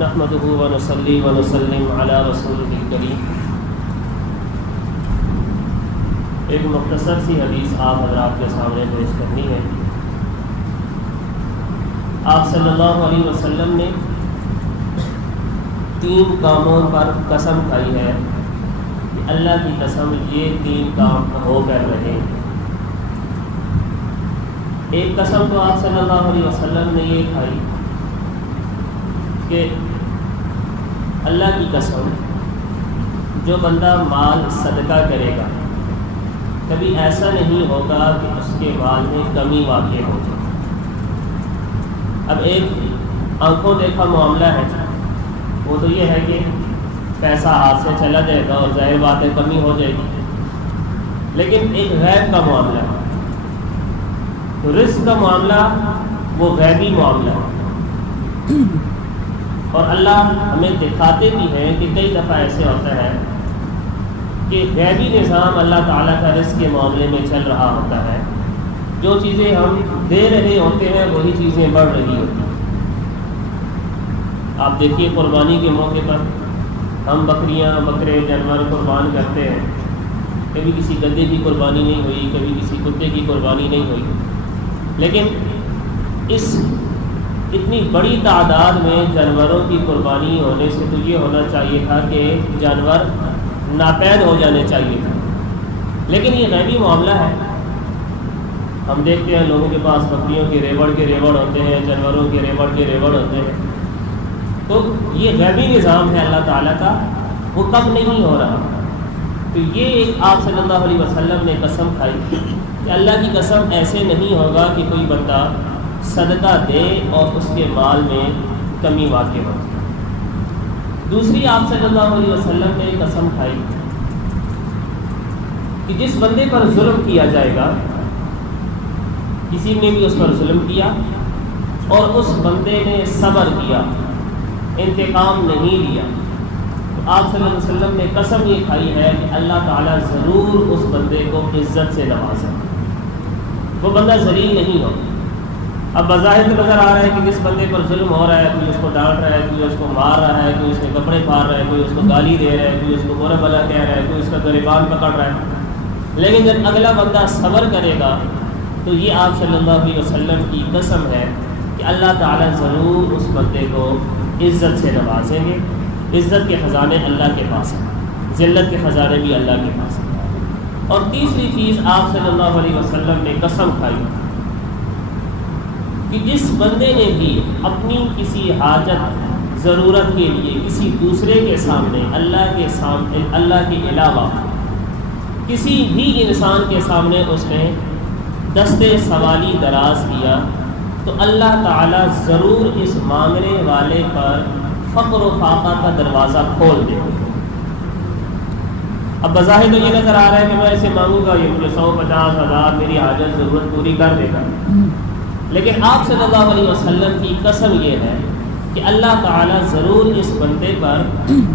نحمده ونصلي ونسلم على رسوله الكريم۔ ایک مختصر سی حدیث آپ حضرات کے سامنے پیش کرنی ہے۔ آپ صلی اللہ علیہ وسلم نے 3 کاموں پر قسم کھائی ہے کہ اللہ کی قسم یہ 3 کام ہو کر رہے۔ ایک قسم تو آپ صلی اللہ علیہ وسلم نے یہ کھائی کہ اللہ کی قسم جو بندہ مال صدقہ کرے گا کبھی ایسا نہیں ہوگا کہ اس کے مال میں کمی واقع ہو جائے۔ اب ایک آنکھوں دیکھا معاملہ ہے، وہ تو یہ ہے کہ پیسہ ہاتھ سے چلا جائے گا اور ظاہر بات ہے کمی ہو جائے گی، لیکن ایک غیب کا معاملہ ہے، تو رزق کا معاملہ وہ غیبی معاملہ ہے، اور اللہ ہمیں دکھاتے بھی ہیں کہ کئی دفعہ ایسے ہوتا ہے کہ غیبی نظام اللہ تعالیٰ کا رزق کے معاملے میں چل رہا ہوتا ہے۔ جو چیزیں ہم دے رہے ہوتے ہیں وہی چیزیں بڑھ رہی ہوتی ہیں۔ آپ دیکھیے قربانی کے موقع پر ہم بکریاں بکرے جانور قربان کرتے ہیں، کبھی کسی گدھے کی قربانی نہیں ہوئی، کبھی کسی کتے کی قربانی نہیں ہوئی، لیکن اس اتنی بڑی تعداد میں جانوروں کی قربانی ہونے سے تو یہ ہونا چاہیے تھا کہ جانور ناپید ہو جانے چاہیے تھا، لیکن یہ غیبی معاملہ ہے۔ ہم دیکھتے ہیں لوگوں کے پاس بکریوں کے ریوڑ ہوتے ہیں، جانوروں کے ریوڑ ہوتے ہیں، تو یہ غیبی نظام ہے اللہ تعالیٰ کا، وہ کم نہیں ہو رہا۔ تو یہ ایک آپ صلی اللہ علیہ وسلم نے قسم کھائی کہ اللہ کی قسم ایسے نہیں ہوگا کہ کوئی بندہ صدقہ دے اور اس کے مال میں کمی واقع ہو۔ دوسری آپ صلی اللہ علیہ وسلم نے قسم کھائی کہ جس بندے پر ظلم کیا جائے گا، کسی نے بھی اس پر ظلم کیا اور اس بندے نے صبر کیا، انتقام نہیں لیا، تو آپ صلی اللہ علیہ وسلم نے قسم یہ کھائی ہے کہ اللہ تعالیٰ ضرور اس بندے کو عزت سے نوازے، وہ بندہ ذلیل نہیں ہو۔ اب بظاہر تو نظر آ رہا ہے کہ جس بندے پر ظلم ہو رہا ہے، کوئی اس کو ڈانٹ رہا ہے، کوئی اس کو مار رہا ہے، کوئی اس کے کپڑے پھاڑ رہا ہے، کوئی اس کو گالی دے رہا ہے، کوئی اس کو برا بھلا کہہ رہا ہے، کوئی اس کا گریبان پکڑ رہا ہے، لیکن جب اگلا بندہ صبر کرے گا تو یہ آپ صلی اللہ علیہ وسلم کی قسم ہے کہ اللہ تعالیٰ ضرور اس بندے کو عزت سے نوازیں گے۔ عزت کے خزانے اللہ کے پاس ہیں، ذلت کے خزانے بھی اللہ کے پاس ہیں۔ اور تیسری چیز آپ صلی اللہ علیہ وسلم نے قسم کھائی کہ جس بندے نے بھی اپنی کسی حاجت ضرورت کے لیے کسی دوسرے کے سامنے اللہ کے علاوہ کسی بھی انسان کے سامنے اس نے دستے سوالی دراز کیا تو اللہ تعالیٰ ضرور اس مانگنے والے پر فقر و فاقہ کا دروازہ کھول دے۔ اب بظاہر تو یہ نظر آ رہا ہے کہ میں اسے مانگوں گا، یہ مجھے 150,000 میری حاجت ضرورت پوری کر دے گا، لیکن آپ صلی اللہ علیہ وسلم کی قسم یہ ہے کہ اللہ تعالیٰ ضرور اس بندے پر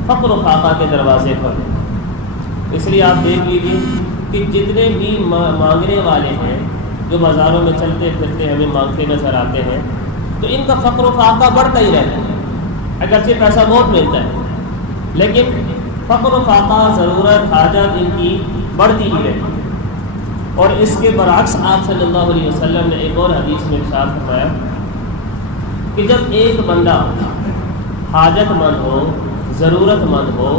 فقر و فاقہ کے دروازے کھولے۔ اس لیے آپ دیکھ لیجیے کہ جتنے بھی مانگنے والے ہیں جو بازاروں میں چلتے پھرتے ہمیں مانگتے نظر آتے ہیں، تو ان کا فقر و فاقہ بڑھتا ہی رہتا ہے، اگرچہ پیسہ بہت ملتا ہے لیکن فقر و فاقہ ضرورت حاجت ان کی بڑھتی ہی رہتی ہے۔ اور اس کے برعکس آپ صلی اللہ علیہ وسلم نے ایک اور حدیث میں ارشاد فرمایا کہ جب ایک بندہ حاجت مند ہو، ضرورت مند ہو،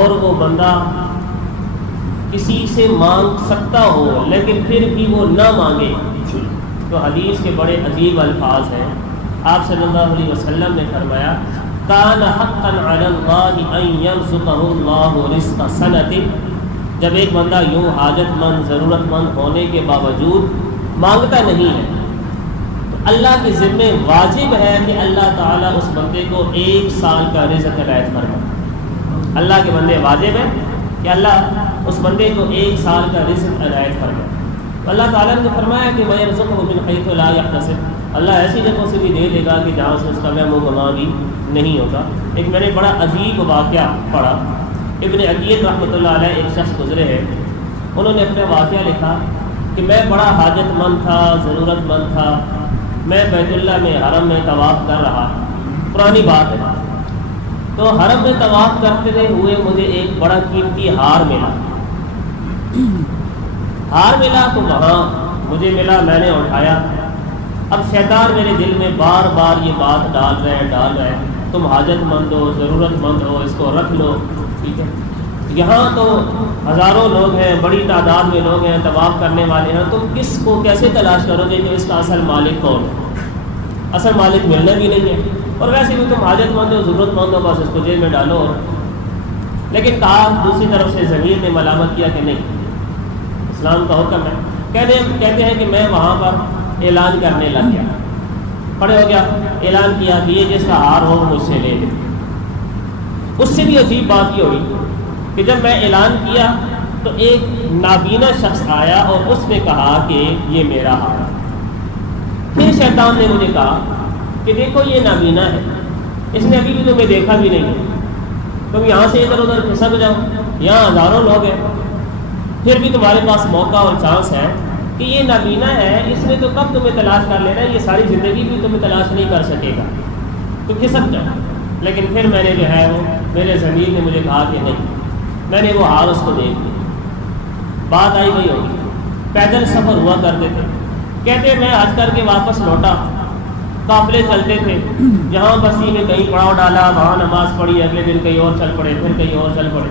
اور وہ بندہ کسی سے مانگ سکتا ہو لیکن پھر بھی وہ نہ مانگے، تو حدیث کے بڑے عجیب الفاظ ہیں۔ آپ صلی اللہ علیہ وسلم نے فرمایا کان حقا علی اللہ ان یرزقہ اللہ رزق سنۃ، جب ایک بندہ یوں حاجت مند ضرورت مند ہونے کے باوجود مانگتا نہیں ہے تو اللہ کے ذمے واجب ہے کہ اللہ تعالیٰ اس بندے کو 1 سال کا رزق عنایت فرمائے۔ اللہ کے بندے واجب ہے کہ اللہ اس بندے کو 1 سال کا رزق عنایت فرمائے۔ اللہ تعالیٰ نے فرمایا کہ وَيَرْزُقْهُ مِنْ حَيْثُ لَا يَحْتَسِبُ، اللہ ایسی جگہوں سے بھی دے دے گا کہ جہاں سے اس کا وہم و گمان بھی نہیں ہوگا۔ ایک میں نے بڑا عجیب واقعہ پڑھا، ابن عقیل رحمۃ اللہ علیہ ایک شخص گزرے ہیں، انہوں نے اپنا واقعہ لکھا کہ میں بڑا حاجت مند تھا، ضرورت مند تھا، میں بیت اللہ میں حرم میں طواف کر رہا، پرانی بات ہے، تو حرم میں طواف کرتے ہوئے مجھے ایک بڑا قیمتی ہار ملا، تو وہاں مجھے ملا، میں نے اٹھایا۔ اب شیطان میرے دل میں بار بار یہ بات ڈال رہے ہیں تم حاجت مند ہو، ضرورت مند ہو، اس کو رکھ لو، ٹھیک ہے۔ یہاں تو ہزاروں لوگ ہیں، بڑی تعداد میں لوگ ہیں، طواف کرنے والے ہیں، تم کس کو کیسے تلاش کرو گے کہ اس کا اصل مالک کون ہے؟ اصل مالک ملنا بھی نہیں ہے، اور ویسے بھی تم حاجت مند ہو، ضرورت مند ہو، بس اس کو جیب میں ڈالو۔ لیکن کہا دوسری طرف سے ضمیر نے ملامت کیا کہ نہیں، اسلام کا حکم ہے۔ کہتے ہیں کہ میں وہاں پر اعلان کرنے لگ گیا، کھڑے ہو گیا، اعلان کیا کہ یہ جس کا ہار ہو مجھ سے لے لے۔ اس سے بھی عجیب بات یہ ہوئی کہ جب میں اعلان کیا تو ایک نابینا شخص آیا اور اس نے کہا کہ یہ میرا ہار ہے۔ پھر شیطان نے مجھے کہا کہ دیکھو یہ نابینا ہے، اس نے ابھی بھی تمہیں دیکھا بھی نہیں ہے، تم یہاں سے ادھر ادھر کھسک جاؤ، یہاں ہزاروں لوگ ہیں، پھر بھی تمہارے پاس موقع اور چانس ہے کہ یہ نابینا ہے، اس نے تو کب تمہیں تلاش کر لینا ہے، یہ ساری زندگی بھی تمہیں تلاش نہیں کر سکے گا، تو کھسک جاؤ۔ لیکن پھر میں نے جو ہے وہ میرے ضمیر نے مجھے کہا کہ نہیں، میں نے وہ ہار اس کو دیکھ لیا۔ بات آئی گئی ہوگی، پیدل سفر ہوا کرتے تھے، کہتے میں حج کر کے واپس لوٹا، قافلے چلتے تھے، جہاں بستی میں کہیں پڑاؤ ڈالا، وہاں نماز پڑھی، اگلے دن کہیں اور چل پڑے، پھر کہیں اور چل پڑے۔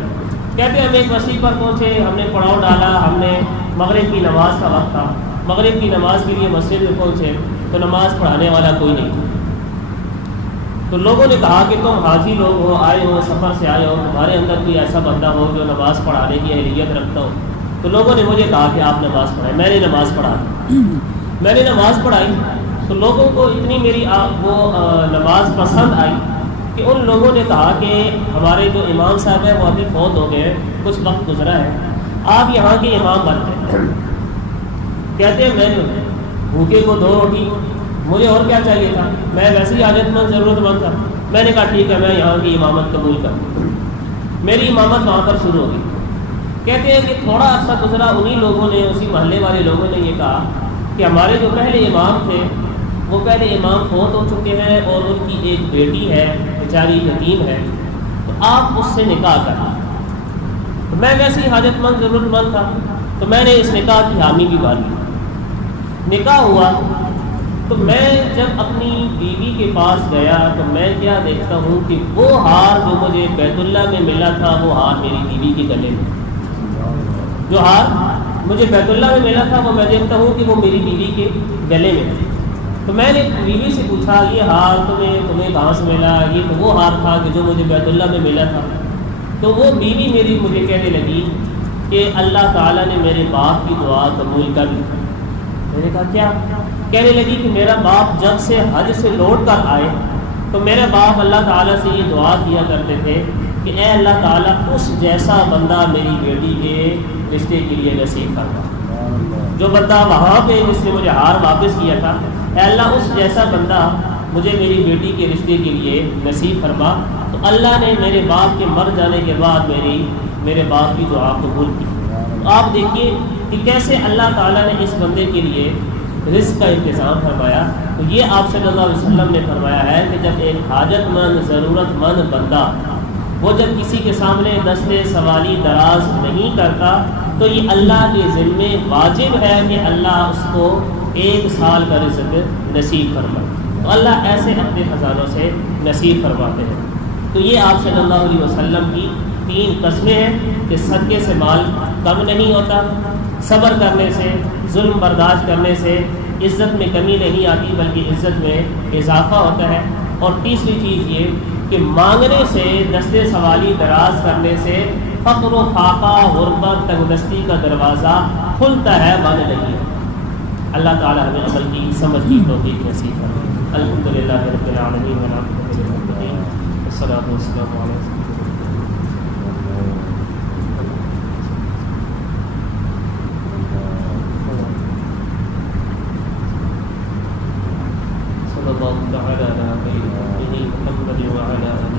کہتے ہم ایک بستی پر پہنچے، ہم نے پڑاؤ ڈالا، ہم نے مغرب کی نماز کا وقت تھا، مغرب کی نماز کے لیے مسجد میں پہنچے تو نماز پڑھانے والا کوئی نہیں تھا۔ تو لوگوں نے کہا کہ تم حاجی لوگ ہو، آئے ہو، سفر سے آئے ہو، تمہارے اندر کوئی ایسا بندہ ہو جو نماز پڑھانے کی اہلیت رکھتا ہو۔ تو لوگوں نے مجھے کہا کہ آپ نماز پڑھائیں۔ میں نے نماز پڑھائی تو لوگوں کو اتنی میری وہ نماز پسند آئی کہ ان لوگوں نے کہا کہ ہمارے جو امام صاحب ہیں وہ ابھی فوت ہو گئے، کچھ وقت گزرا ہے، آپ یہاں کے امام بنتے ہیں۔ کہتے ہیں میں بھوکے کو 2 روٹی، مجھے اور کیا چاہیے تھا، میں ویسے ہی حاجت مند ضرورت مند تھا۔ میں نے کہا ٹھیک ہے، میں یہاں کی امامت قبول کروں۔ میری امامت وہاں پر شروع ہو گئی۔ کہتے ہیں کہ تھوڑا عرصہ گزرا، انہی لوگوں نے، اسی محلے والے لوگوں نے یہ کہا کہ ہمارے جو پہلے امام تھے وہ پہلے امام فوت ہو چکے ہیں اور ان کی ایک بیٹی ہے، بیچاری یتیم ہے، تو آپ اس سے نکاح کرنا۔ تو میں ویسے ہی حاجت مند ضرورت مند تھا، تو میں نے اس نکاح کی حامی بھی بھری۔ نکاح ہوا تو میں جب اپنی بیوی کے پاس گیا تو میں کیا دیکھتا ہوں کہ وہ ہار جو مجھے بیت اللہ میں ملا تھا وہ ہار میری بیوی کے گلے میں، جو ہار مجھے بیت اللہ میں ملا تھا وہ میں دیکھتا ہوں کہ وہ میری بیوی کے گلے میں۔ تو میں نے بیوی سے پوچھا یہ ہار تمہیں کہاں سے ملا؟ یہ تو وہ ہار تھا کہ جو مجھے بیت اللہ میں ملا تھا۔ تو وہ بیوی میری مجھے کہنے لگی کہ اللہ تعالیٰ نے میرے باپ کی دعا قبول کر لی۔ میں نے کہا کیا؟ کہنے لگی کہ میرا باپ جب سے حج سے لوٹ کر آئے تو میرے باپ اللہ تعالیٰ سے یہ دعا کیا کرتے تھے کہ اے اللہ تعالیٰ اس جیسا بندہ میری بیٹی کے رشتے کے لیے نصیب کرنا۔ جو بندہ وہاں پہ جس نے مجھے ہار واپس کیا تھا، اے اللہ اس جیسا بندہ مجھے میری بیٹی کے رشتے کے لیے نصیب فرما۔ تو اللہ نے میرے باپ کے مر جانے کے بعد میرے باپ کی دعا قبول کی۔ تو آپ دیکھیے کہ کیسے اللہ تعالیٰ نے اس بندے کے لیے رزق کا انتظام فرمایا۔ تو یہ آپ صلی اللہ علیہ وسلم نے فرمایا ہے کہ جب ایک حاجت مند ضرورت مند بندہ وہ جب کسی کے سامنے دستے سوالی دراز نہیں کرتا تو یہ اللہ کے ذمے واجب ہے کہ اللہ اس کو 1 سال کا رزق نصیب فرمائے۔ تو اللہ ایسے اپنے خزانوں سے نصیب فرماتے ہیں۔ تو یہ آپ صلی اللہ علیہ وسلم کی 3 قسمیں ہیں کہ صدقے سے مال کم نہیں ہوتا، صبر کرنے سے، ظلم برداشت کرنے سے عزت میں کمی نہیں آتی بلکہ عزت میں اضافہ ہوتا ہے۔ اور تیسری چیز یہ کہ مانگنے سے، دستے سوالی دراز کرنے سے فقر و فاقہ، غربت، تنگدستی کا دروازہ کھلتا ہے، بند نہیں ہے۔ اللہ تعالی ہمیں عمل کی سمجھ کی توفیق نصیب فرمائے۔ الحمدللہ رب العالمین والعاقبۃ للمتقین والصلاۃ والسلام علی صلی اللہ تعالی علی محمد وعلی